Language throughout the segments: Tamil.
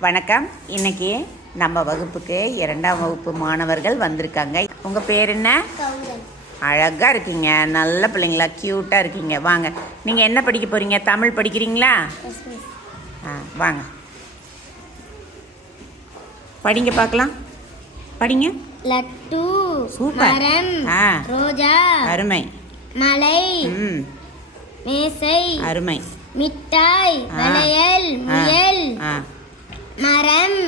வணக்கம். இன்னைக்கு நம்ம வகுப்புக்கு இரண்டாம் வகுப்பு மாணவர்கள் வந்திருக்காங்க. உங்கள் பேர் என்ன? அழகாக இருக்கீங்க. நல்ல பிள்ளைங்களா. க்யூட்டாக இருக்கீங்க. வாங்க. நீங்கள் என்ன படிக்க போகிறீங்க தமிழ் படிக்கிறீங்களா? ஆ வாங்க. படிங்க பார்க்கலாம். படிங்க. லட்டு சூப்பர். ஆ. ரோஜா அருமை. மலை மேசை அருமை. மிட்டாய். வளையல். முயல். ஆ. மரம்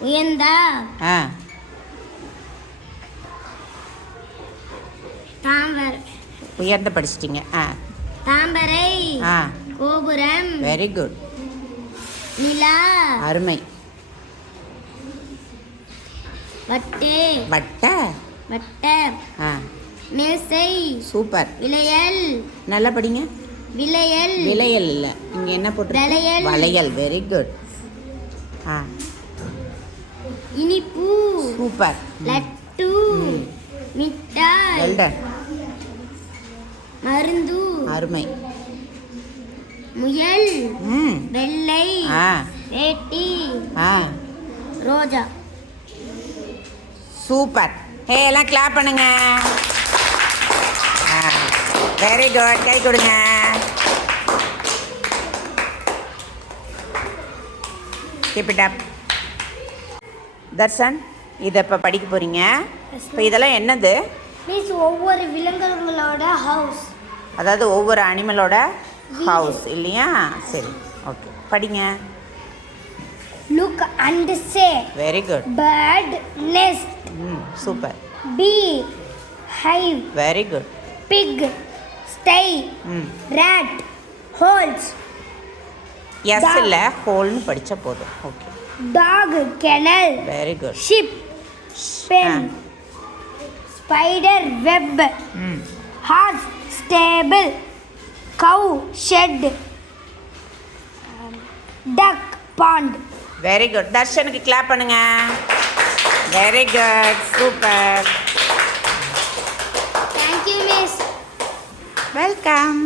உயர்ந்தா ஆ. தாம்பர் உயர்ந்த படிச்சிட்டிங்க. ஆ. தாம்பரை ஆ. கோபுரம் வெரி குட் நிலா அருமை. வட்டு வட்ட. வட்ட ஆ. மேசை சூப்பர். விளையல் நல்லா படிங்க. விளையல் விளையல் இல்லை இங்கே என்ன போட்டு வளையல். வளையல். வெரி குட் ஆ. இனிப்பு. சூப்பர். லட்டு. மிட்டாய். வெல்டன் மருந்து. அருமை. முயல். ம். வெள்ளை. ஆ. வேட்டி. ஆ. ரோஜா. சூப்பர். ஹே எல்லாம் கிளாப் பண்ணுங்க. வெரி குட் கை கொடுங்க. கீப் இட் அப் தர்சன் இதை இப்போ படிக்க போகிறீங்க இப்போ இதெல்லாம் என்னது? மீன்ஸ் ஒவ்வொரு விலங்குகளோட ஹவுஸ் அதாவது ஒவ்வொரு அனிமலோட ஹவுஸ் இல்லையா? சரி ஓகே படிங்க. Look and say very good bird nest hmm super bee hive very good pigsty hmm. Rat holes S. இல்லை ஹோல்னு படித்தா போதும். Okay dog kennel very good ship pen spider web horse stable cow shed duck pond very good தர்ஷனுக்கு clap பண்ணுங்க. Very good super thank you miss welcome